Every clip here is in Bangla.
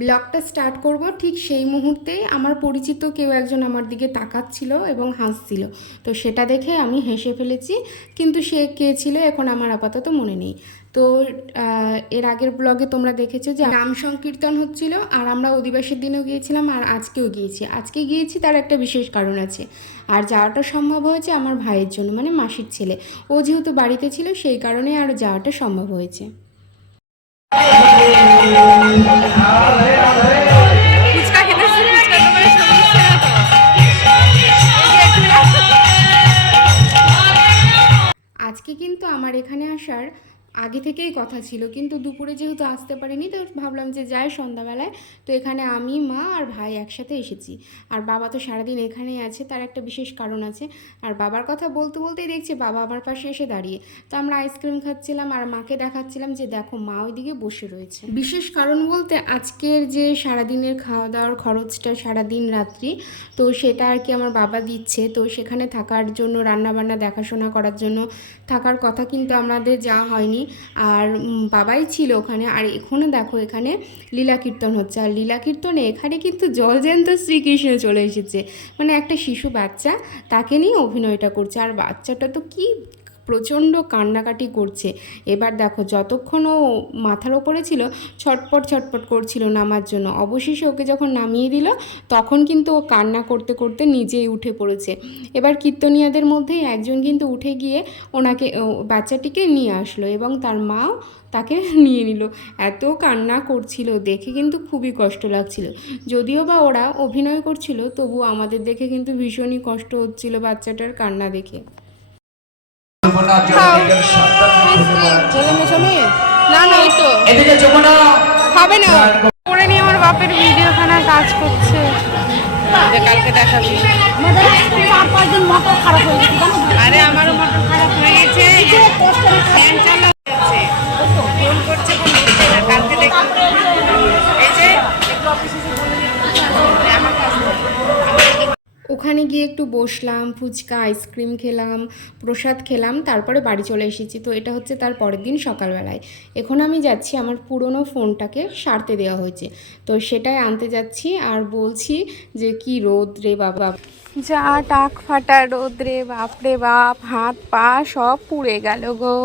ব্লগটা স্টার্ট করব ঠিক সেই মুহূর্তেই আমার পরিচিত কেউ একজন আমার দিকে তাকাচ্ছিল এবং হাসছিল। তো সেটা দেখে আমি হেসে ফেলেছি, কিন্তু সে কে ছিল এখন আমার আপাতত মনে নেই। তো এর আগের ব্লগে তোমরা দেখেছো যে নাম সংকীর্তন হচ্ছিল, আর আমরা অধিবাসীর দিনেও গিয়েছিলাম আর আজকেও গিয়েছি। আজকে গিয়েছি তার একটা বিশেষ কারণ আছে, আর যাওয়াটা সম্ভব হয়েছে আমার ভাইয়ের জন্য, মানে মাসির ছেলে। ও যেহেতু বাড়িতে ছিল সেই কারণে আর যাওয়াটা সম্ভব হয়েছে। ফুচকা খেতেছি, ফুচকা দোকানে ছবি উঠছে না তো। আজকে কিন্তু আমার এখানে আসার আগে থেকেই কথা ছিল, কিন্তু দুপুরে যেহেতু আসতে পারিনি তো ভাবলাম যে যাই সন্ধ্যাবেলায়। তো এখানে আমি, মা আর ভাই একসাথে এসেছি। আর বাবা তো সারাদিন এখানেই আছে, তার একটা বিশেষ কারণ আছে। আর বাবার কথা বলতে বলতেই দেখছি বাবা আমার পাশে এসে দাঁড়িয়ে। তো আমরা আইসক্রিম খাচ্ছিলাম আর মাকে দেখাচ্ছিলাম যে দেখো মা ওইদিকে বসে রয়েছে। বিশেষ কারণ বলতে আজকের যে সারাদিনের খাওয়া দাওয়ার খরচটা সারাদিন রাত্রি, তো সেটা আর কি আমার বাবা দিচ্ছে। তো সেখানে থাকার জন্য, রান্নাবান্না দেখাশোনা করার জন্য থাকার কথা, কিন্তু আমাদের যাওয়া হয়নি। আর বাবাই ছিল ওখানে। আর এখানে দেখো এখানে লীলা কীর্তন হচ্ছে, আর লীলা কীর্তনে এখানে কিন্তু জলজ্যান্ত শ্রীকৃষ্ণ চলে এসেছে। মানে একটা শিশু বাচ্চা তাকে নিয়ে অভিনয়টা করছে, আর বাচ্চাটা তো কি প্রচণ্ড কান্নাকাটি করছে। এবার দেখো যতক্ষণ ও মাথার ওপরে ছিল ছটপট ছটপট করছিল নামার জন্য, অবশেষে ওকে যখন নামিয়ে দিল তখন কিন্তু ও কান্না করতে করতে নিজেই উঠে পড়েছে। এবার কীর্তনিয়াদের মধ্যেই একজন কিন্তু উঠে গিয়ে ওনাকে, বাচ্চাটিকে নিয়ে আসলো এবং তার মাও তাকে নিয়ে নিল। এত কান্না করছিল, দেখে কিন্তু খুবই কষ্ট লাগছিল। যদিও বা ওরা অভিনয় করছিল, তবু আমাদের দেখে কিন্তু ভীষণই কষ্ট হচ্ছিল বাচ্চাটার কান্না দেখে। না না, এই তো হবে না। করে নিয়ে আমার বাপের ভিডিওখানা কাজ করছে, কালকে দেখাবি। আরে আমারও মোটর খারাপ হয়ে গেছে, ফ্যান চালা হয়েছে, ফোন করছে ফোন উঠছে না। কালকে দেখি এই যে আমার কাজ ওখানে গিয়ে একটু বসলাম, ফুচকা আইসক্রিম খেলাম, প্রসাদ খেলাম, তারপরে বাড়ি চলে এসেছি। তো এটা হচ্ছে তার পরের দিন সকালবেলায়। এখন আমি যাচ্ছি, আমার পুরনো ফোনটাকে সারতে দেওয়া হয়েছে, তো সেটাই আনতে যাচ্ছি। আর বলছি যে কি রোদ রে বাবা, যা টাক ফাটা রোদ রে বাপরে বাপ, হাত পা সব পুড়ে গেল গো,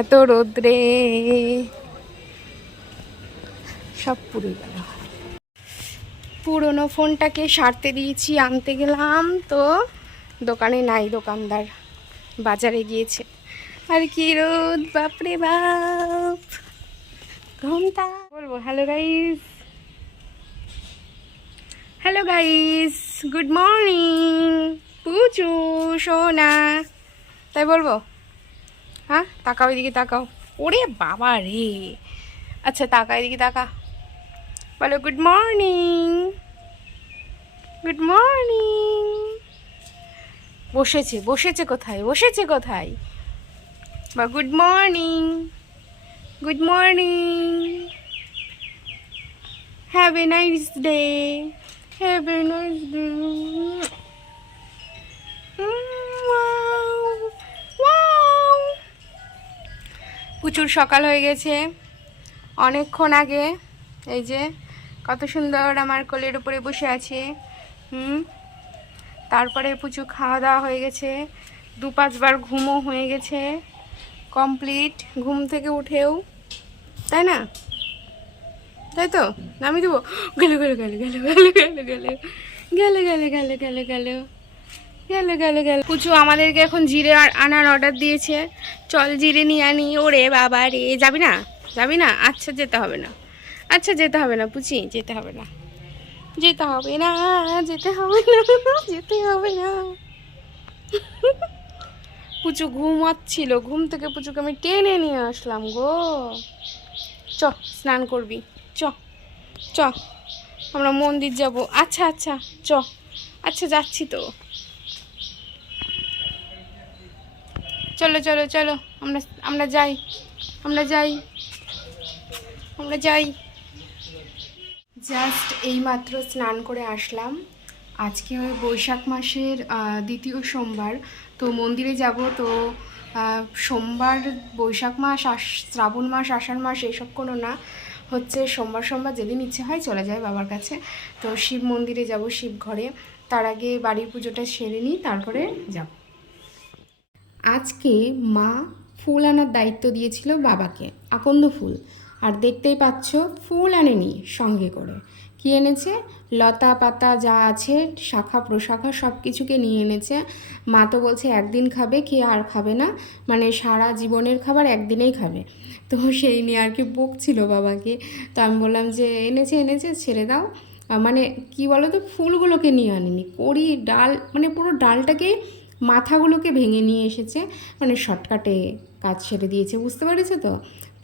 এত রোদ রে, সব পুড়ে গেল। পুরনো ফোনটাকে সারতে দিয়েছি, আনতে গেলাম তো দোকানে নাই, দোকানদার বাজারে গিয়েছে। আর কি রোদ বাপরে বাপ, ঘন্টা বলবো। Hello guys, hello guys, good morning পুচু সোনা, তাই বলবো? হ্যাঁ তাকাও, এদিকে তাকাও। ওরে বাবা রে, আচ্ছা তাকা, এদিকে তাকা, বলো গুড মর্নিং, গুড মর্নিং। বসেছে, বসেছে কোথায়, বসেছে কোথায়? বা good morning, good morning, have a nice day, have a nice day. প্রচুর সকাল হয়ে গেছে অনেকক্ষণ আগে। এই যে কত সুন্দর আমার কোলের উপরে বসে আছে। তারপরে প্রচুর খাওয়া দাওয়া হয়ে গেছে, 2-5 বার ঘুমও হয়ে গেছে কমপ্লিট, ঘুম থেকে উঠেও, তাই না? তাই তো, নামিয়ে দেবো। গেলে গেলে গেলে গেলে গেলে গেলে গেলে গেলে গেলে গেলে গেলে গেলে গেলে গেলে গেলে। পুচু আমাদেরকে এখন জিরে আনার অর্ডার দিয়েছে, চল জিরে নিয়ে আনি। ওরে বাবা রে, যাবি না? যাবি না? আচ্ছা যেতে হবে না, আচ্ছা যেতে হবে না পুচি, যেতে হবে না, যেতে হবে না, যেতে হবে না, যেতে হবে না। পুচু ঘুমাচ্ছিল, ঘুম থেকে পুচুকে আমি টেনে নিয়ে আসলাম গো। চ স্নান করবি, চ চ, আমরা মন্দির যাব। আচ্ছা আচ্ছা চ, আচ্ছা যাচ্ছি তো, চলো চলো চলো, আমরা আমরা যাই, আমরা যাই, আমরা যাই। জাস্ট এইমাত্র স্নান করে আসলাম। আজকে বৈশাখ মাসের 2য় সোমবার, তো মন্দিরে যাব। তো সোমবার, বৈশাখ মাস, শ্রাবণ মাস, আষাঢ় মাস এসব কোনো না, হচ্ছে সোমবার সোমবার যেদিন ইচ্ছে হয় চলে যায় বাবার কাছে। তো শিব মন্দিরে যাব, শিব ঘরে। তার আগে বাড়ির পুজোটা সেরে নিই, তারপরে যাব। আজকে মা ফুল আনার দায়িত্ব দিয়েছিল বাবাকে, আকন্দ ফুল। আর দেখতেই পাচ্ছ ফুল আনেনি সঙ্গে করে। কি এনেছে? লতা পাতা যা আছে, শাখা প্রশাখা সব কিছুকে নিয়ে এনেছে। মা তো বলছে একদিন খাবে, খেয়ে আর খাবে না, মানে সারা জীবনের খাবার একদিনেই খাবে। তো সেই নিয়ে আর কি বকছিল বাবাকে। তো আমি বললাম যে এনেছে এনেছে ছেড়ে দাও। মানে কি বলো তো, ফুলগুলোকে নিয়ে আনেনি, কড়ি ডাল, মানে পুরো ডালটাকে মাথাগুলোকে ভেঙে নিয়ে এসেছে, মানে শর্টকাটে কাজ সেরে দিয়েছে, বুঝতে পেরেছো তো?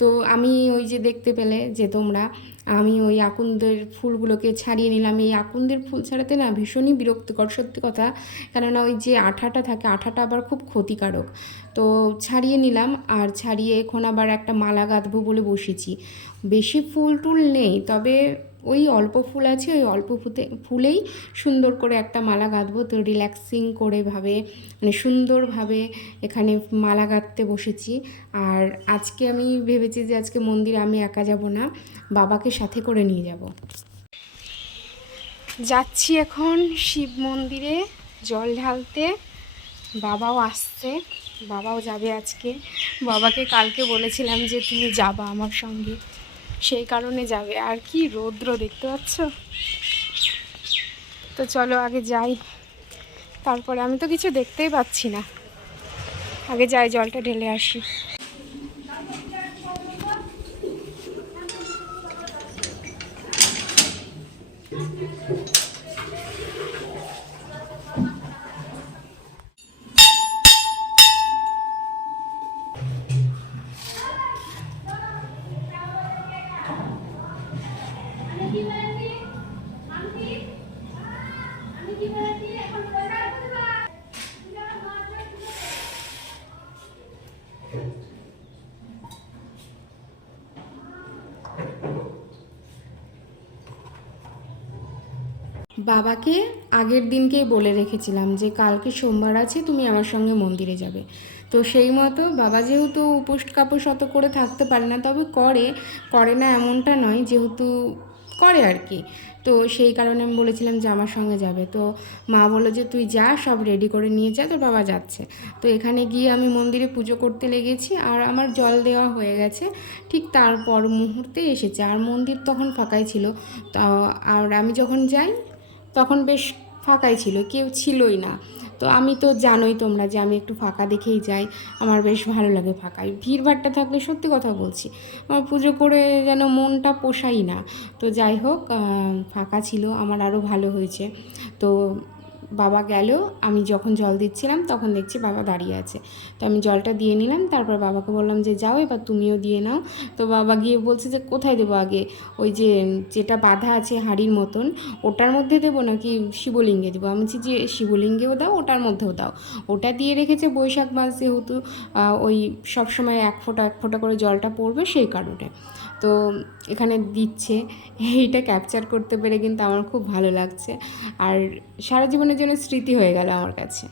তো আমি ওই যে দেখতে পেলে যে তোমরা, আমি ওই আকুন্দের ফুলগুলোকে ছাড়িয়ে নিলাম। এই আকুন্দের ফুল ছাড়াতে না ভীষণই বিরক্তিকর, সত্যি কথা। কেননা ওই যে আঠাটা থাকে, আঠাটা আবার খুব ক্ষতিকারক। তো ছাড়িয়ে নিলাম, আর ছাড়িয়ে এখন আবার একটা মালা গাঁথবো বলে বসেছি। বেশি ফুল টুল নেই, তবে ওই অল্প ফুল আছে, ওই অল্প ফুলেই সুন্দর করে একটা মালা গাঁথবো। তো রিল্যাক্সিং করে ভাবে, মানে সুন্দরভাবে এখানে মালা গাঁথতে বসেছি। আর আজকে আমি ভেবেছি যে আজকে মন্দিরে আমি একা যাব না, বাবাকে সাথে করে নিয়ে যাব। যাচ্ছি এখন শিব মন্দিরে জল ঢালতে। বাবাও আসছে, বাবাও যাবে আজকে। বাবাকে কালকে বলেছিলাম যে তুমি যাবা আমার সঙ্গে, সেই কারণে যাবে। আর কি রৌদ্র দেখতে পাচ্ছ। তো চলো আগে যাই, তারপরে আমি তো কিছু দেখতেই পাচ্ছি না। আগে যাই, জলটা ঢেলে আসি। বাবাকে আগের দিনকেই বলে রেখেছিলাম যে কালকে সোমবার আছে, তুমি আমার সঙ্গে মন্দিরে যাবে। তো সেই মতো বাবা যেহেতু উপোস কাপোস অত করে থাকতে পারে না, তবে করে না এমনটা নয়, যেহেতু করে আর কি। তো সেই কারণে আমি বলেছিলাম যে আমার সঙ্গে যাবে। তো মা বললো যে তুই যা, সব রেডি করে নিয়ে যা, তোর বাবা যাচ্ছে। তো এখানে গিয়ে আমি মন্দিরে পুজো করতে লেগেছি, আর আমার জল দেওয়া হয়ে গেছে। ঠিক তারপর মুহূর্তে এসেছে, আর মন্দির তখন ফাঁকাই ছিল। তা আর আমি যখন যাই তখন বেশ ফাঁকাই ছিল, কেউ ছিলই না। তো আমি তো জানোই তোমরা যে আমি একটু ফাঁকা দেখেই যাই, আমার বেশ ভালো লাগে ফাঁকায়। ভিড়ভাট্টা থাকলে সত্যি কথা বলছি আমার পুজো করে যেন মনটা পোষাই না। তো যাই হোক, ফাঁকা ছিল, আমার আরও ভালো হয়েছে। তো বাবা গেল, আমি যখন জল দিচ্ছিলাম তখন দেখছি বাবা দাঁড়িয়ে আছে। তো আমি জলটা দিয়ে নিলাম, তারপর বাবাকে বললাম যে যাও এবার তুমিও দিয়ে নাও। তো বাবা গিয়ে বলছে যে কোথায় দেবো আগে, ওই যে যেটা বাঁধা আছে হাঁড়ির মতন, ওটার মধ্যে দেবো নাকি শিবলিঙ্গে দেবো? আমি বলছি যে শিবলিঙ্গেও দাও, ওটার মধ্যেও দাও। ওটা দিয়ে রেখেছে বৈশাখ মাস যেহেতু, ওই সবসময় এক ফোঁটা করে জলটা পড়বে, সেই কারণে। তো এখানে দিচ্ছে, এইটা ক্যাপচার করতে পেরে কিন্তু আমার খুব ভালো লাগছে, আর সারা জীবনের জন্য স্মৃতি হয়ে গেল আমার কাছে।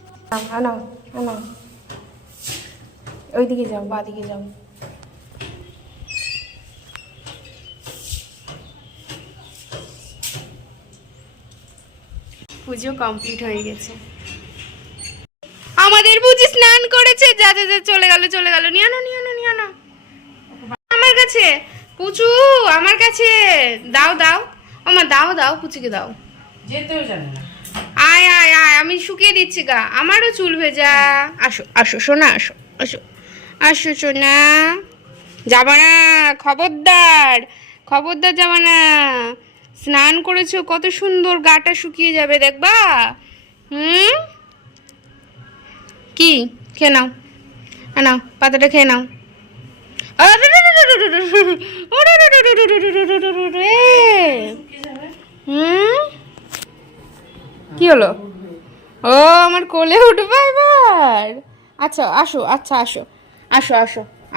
আনাও আনাও, ওইদিকে যাও, বাদিকে যাও। পুজো কমপ্লিট হয়ে গেছে, আমাদের বুঝি স্নান করেছে। যা যা যা, চলে গেল। নিয়ে আনো আমার কাছে, পুচু আমার কাছে দাও। আমার দাও, পুচুকে দাও। যেতেও জানে না। আয় আমি শুকিয়ে দিচ্ছি গা, আমারও চুল ভেজা। আসো সোনা, আসো সোনা। যাবা না, খবরদার যাবা না। স্নান করেছো, কত সুন্দর গাটা শুকিয়ে যাবে দেখবা। কি খেয়ে নাও, নাও পাতাটা খেয়ে নাও। কি হলো? ও আমার কোলে উঠবা এবার? আচ্ছা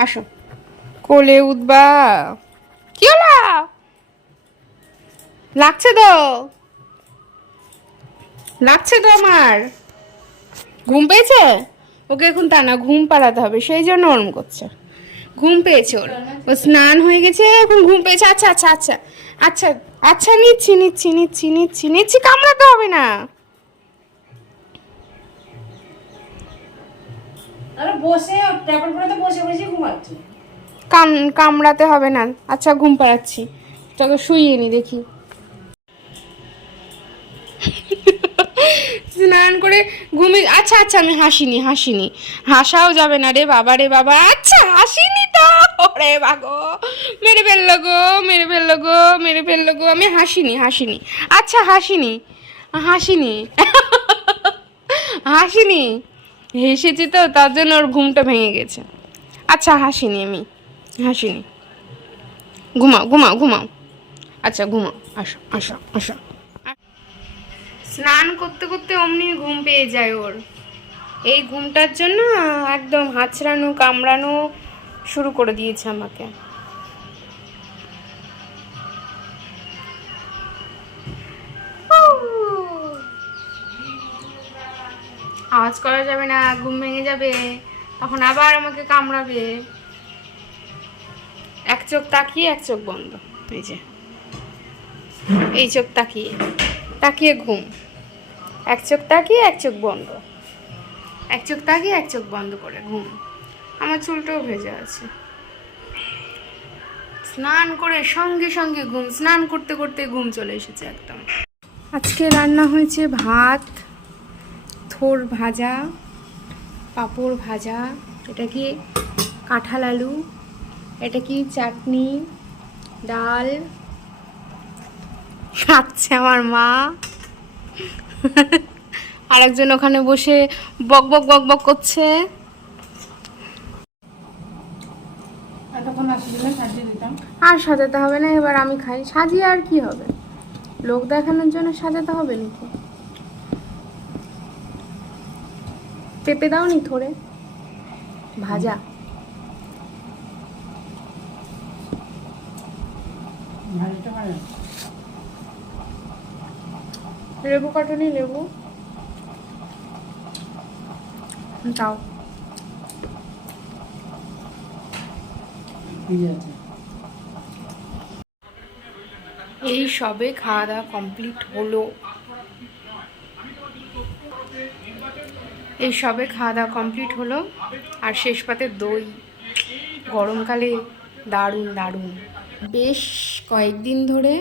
আসো কোলে উঠবা। কি হলো? লাগছে তো আমার। ঘুম পেয়েছে? ওকে এখন তা না, ঘুম পাড়াতে হবে, সেই জন্য ওরম করছে। ঘুম পেয়েছে ওর, ও স্নান হয়ে গেছে, এখন ঘুম পেয়েছে। আচ্ছা আচ্ছা আচ্ছা আচ্ছা আচ্ছা, নিচ্ছি নিচ্ছি নিচ্ছি নিচ্ছি নিচ্ছি, কামড়াতে হবে না। আরে বসে ট্যাপের করে তো বসে বসে ঘুমাচ্ছি। কামড়াতে হবে না। আচ্ছা ঘুম পাড়াচ্ছি, তোকে শুইয়ে নি দেখি। স্নান করে ঘুমিয়ে, আচ্ছা আচ্ছা আমি হাসিনি হাসিনি, হাসাও যাবে না রে বাবা রে বাবা। আচ্ছা হাসিনি তো, ওরে বাগো, মেরে ফেললো গো, মেরে ফেললো গো, মেরে ফেললো গো, আমি হাসিনি হাসিনি। আচ্ছা হাসিনি হাসিনি হাসিনি, হেসেছি তো তার জন্য ওর ঘুমটা ভেঙে গেছে। আচ্ছা হাসিনি, আমি হাসিনি। ঘুমাও ঘুমাও ঘুমাও, আচ্ছা ঘুমাও, আসো আসো আসো। স্নান করতে করতে অমনি ঘুম পেয়ে যায় ওর। এই ঘুমটার জন্য একদম হাঁচড়ানো কামড়ানো শুরু করে দিয়েছে আমাকে। আওয়াজ করা যাবে না, ঘুম ভেঙে যাবে, তখন আবার আমাকে কামড়াবে। এক চোখ তাকিয়ে এক চোখ বন্ধ, এই যে এই চোখ তাকিয়ে তাকিয়ে ঘুম, এক চোখ তাকিয়ে এক চোখ বন্ধ, এক চোখ তাকিয়ে এক চোখ বন্ধ করে ঘুম। আমার চুলটাও ভেজে আছে। স্নান করে সঙ্গে সঙ্গে ঘুম, স্নান করতে করতে ঘুম চলে এসেছে একদম। আজকে রান্না হয়েছে ভাত, থোড় ভাজা, পাঁপড় ভাজা, এটা কি কাঁঠাল আলু, এটা কি চাটনি, ডাল, খাচ্ছে আমার মা। আরেকজন ওখানে বসে বক বক বক বক করছে। আর সাজাতে হবে না, এবার আমি খাই। সাজিয়ে আর কি হবে, লোক দেখানোর জন্য সাজাতে হবে নাকি? পেঁপে দাও নি থোড়ে ভাজা, লেবু কাটুনি, লেবু দাও। এই সবে খাওয়া দাওয়া কমপ্লিট হলো, এই সবে খাওয়া দাওয়া কমপ্লিট হলো। আর শেষ পাতে দই, গরমকালে দারুণ দারুণ। বেশ কয়েকদিন ধরে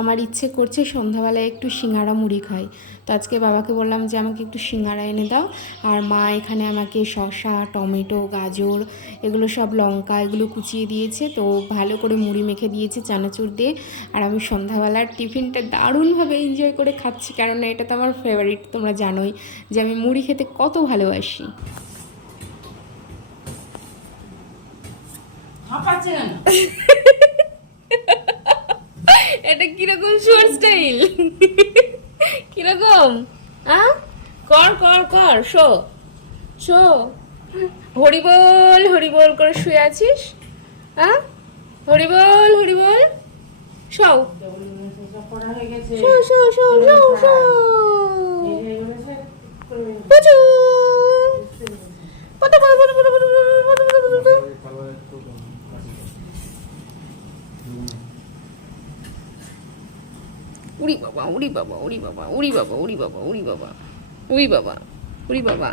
আমার ইচ্ছে করছে সন্ধ্যাবেলায় একটু সিঙ্গাড়া মুড়ি খাই। তো আজকে বাবাকে বললাম যে আমাকে একটু সিঙ্গাড়া এনে দাও। আর মা এখানে আমাকে শসা, টমেটো, গাজর, এগুলো সব লঙ্কা এগুলো কুচিয়ে দিয়েছে। তো ভালো করে মুড়ি মেখে দিয়েছে চানাচুর দিয়ে। আর আমি সন্ধ্যাবেলার টিফিনটা দারুণভাবে এনজয় করে খাচ্ছি, কেননা এটা তো আমার ফেভারিট। তোমরা জানোই যে আমি মুড়ি খেতে কত ভালোবাসি। এটা কিরকম শোর স্টাইল, কিরকম? কর কর কর, শো শো, হরিবল হরিবল করে শুয়ে আছিস। হরিবল হরিবল, শো শো শো শো শো শো, পুচু পত পত পত পত পত পত পত পত পত। উড়ি বাবা উড়ি বাবা উড়ি বাবা উড়ি বাবা উড়ি বাবা উড়ি বাবা উড়ি বাবা উড়ি বাবা